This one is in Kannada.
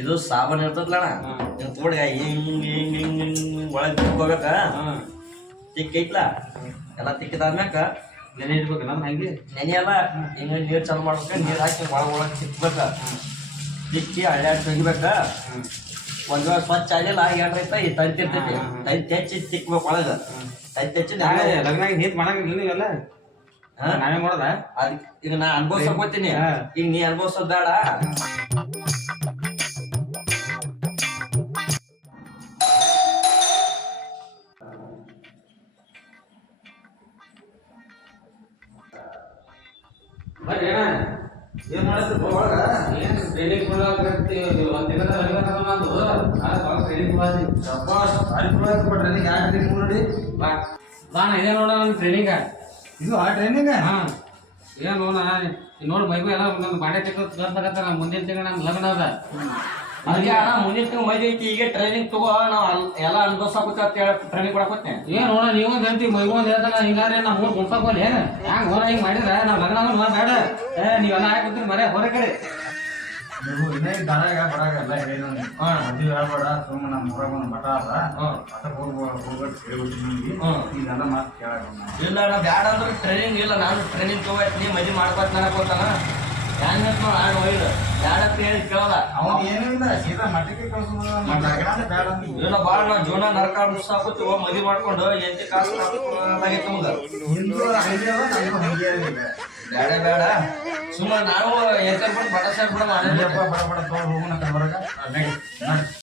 ಇದು ಸಾಬನ್ ಇರ್ತದಲ್ಲ ತೋಡ್ಗ ಹಿಂಗ್ ಹಿಂಗ್ ಹಿಂಗ್ ಹಿಂಗ್ ಒಳಗೆ ತಿಕ್ಕೋಬೇಕ. ತಿಕ್ಕ ಐತ್ಲಾ ಎಲ್ಲ ತಿಕ್ಕಿದಾದ್ಮ್ಯಾಕ ನೆನೆ ಇಡ್ಬೇಕು ನಾನು ಹಂಗೆ ನೆನೆಯಲ್ಲ ಹಿಂಗ ನೀರು ಚಾಲು ಮಾಡ್ಬೇಕ. ನೀರು ಹಾಕಿ ಒಳಗೆ ತಿಕ್ಬೇಕ. ತಿಕ್ಕಿ ಹಳ್ಳ್ಯಾಡ್ ತೆಗಿಬೇಕ. ಒಂದ್ ವೇಳೆ ಸ್ವಚ್ಛ ಆಗಿಲ್ಲ ಏನ್ರೈತ ಈ ತಂತಿರ್ತೈತಿ ತಂತಿ ತೆಚ್ಚಿ ತಿಕ್ಬೇಕು ಒಳಗ. ತಂತಿ ತೆಚ್ಚಿ ಲಗ್ನ ನೀತ್ ಮಾಡಂಗಿಲ್ಲ ನೀವೆಲ್ಲ ನಾವೇ ಮಾಡೋದ. ಅದಕ್ಕೆ ಈಗ ನಾ ಅನ್ಭವ್ಸಕೋತೀನಿ. ಈಗ ನೀ ಅನ್ಭವ್ಸೋದ್ ಬೇಡ. ಬರ್ರಿ ಏನ್ ಮಾಡತ್ತೀರಿ ಒಳಗ? ಏನ್ ಟ್ರೈನಿಂಗ್ ಕೊಡಾಕತ್ತಿ ಒಂದ್ ದಿನದ ಟ್ರೈನಿಂಗ್ ಮಾಡಿ ಟ್ರೈನಿಂಗ್ ಯಾಕೆ ಟ್ರೈನಿಂಗ್ ನೋಡಿ ಬಾ ಇದೇ ನೋಡ ನನ್ನ ಟ್ರೈನಿಂಗ ಇದು ಆ ಟ್ರೈನಿಂಗ. ಹಾ ಏನ್ ನೋಡ ನೋಡಿ ಮೈಬು ಎಲ್ಲ ನನ್ನ ಬಾಡೆ ತೆಗೆದ ಮುಂದಿನ ತಿಂಗಳ ನನ್ನ ಲಗ್ನ ಅದ. ಅದಕ್ಕೆ ಅಣ್ಣ ಮುಂದಿನ ತಿಂಗಳು ಮೈದು ಐತಿ. ಈಗ ಟ್ರೈನಿಂಗ್ ತಗೋ ನಾವ್ ಎಲ್ಲ ಅನ್ಭವ್ಸಕ ಟ್ರೈನಿಂಗ್ ಕೊಡಕೋತೀನಿ. ಏನ್ ನೋಡ ನೀವೊಂದ್ ಹೇಳ್ತಿ ಮೈಗೊಂದ್ ಹೇಳ್ತಾಗ ಹಿಂಗಾದ್ರೆ ನಾ ಮೂರ್ ಗುಂಪಾಕೋಲಿ ಏನ್ ಹ್ಯಾಂಗ ಹೊರ ಹಿಂಗ್ ಮಾಡಿದ್ರ ನಾವ್ ಲಗ್ನ ಬೇಡ. ನೀವೆಲ್ಲ ಹಾಕಿ ಮರೆ ಹೊರ ಕಡೆ ದಾರಾಗ ಬರಾಗ ಎಲ್ಲ ಹೇಳಿ ಮದ್ವೆ ಹೇಳ್ಬೇಡ ಸುಮ್ಮ ನಮ್ಮ ಊರಾಗ ಒಂದು ಮಠ ಅದ ಮಠ ಹೋಗ್ಬಿಟ್ಟು ಹೇಳ್ಬಿಟ್ಟು ಇದೆಲ್ಲ ಮಾತು ಕೇಳಾಕ ಇಲ್ಲ ನಾ ಬ್ಯಾಡ ಅಂದ್ರೆ ಟ್ರೈನಿಂಗ್ ಇಲ್ಲ. ನಾನು ಟ್ರೈನಿಂಗ್ ತಗೋಯ್ತೀನಿ ಮದ್ವೆ ಮಾಡ್ಕೊತ ನನಗೋತಾನ ಹೆಂಗ್ ಹೇಳ್ತ ಆಡ್ ಒಯ್ದು ಬ್ಯಾಡ ಅಂತ ಹೇಳಿ ಕೇಳಲ್ಲ. ಅವನು ಏನೂ ಇಲ್ಲ ಸೀದಾ ಮಠಕ್ಕೆ ಕಳ್ಸೋದು ಬೇಡ ಇಲ್ಲ ಬಾಳ ನಾವ್ ಜೀವನ ನರಕ ಮುಗಿಸಾಕುತ್ತೀವ. ಮದ್ವೆ ಮಾಡ್ಕೊಂಡು ಎಂಟಿ ಕಾಸು ಆಗೈತೆ ನಮ್ಗ. ಹಿಂದೂ ಹಂಗೆ ಅದ ನಮಗೂ ಹಂಗೆ ಆಗಿದೆ. ಬೇಡ ಬೇಡ ಸುಮ್ಮನೆ ನಾವು ಎಂತ ಬಿಟ್ಟು ಬಡ ಸೇರ್ಬಿಡೋಣ. ಬಡ ಬಡ ತೊಗೊಂಡು ಹೋಗೋಣ ಹೊರಗ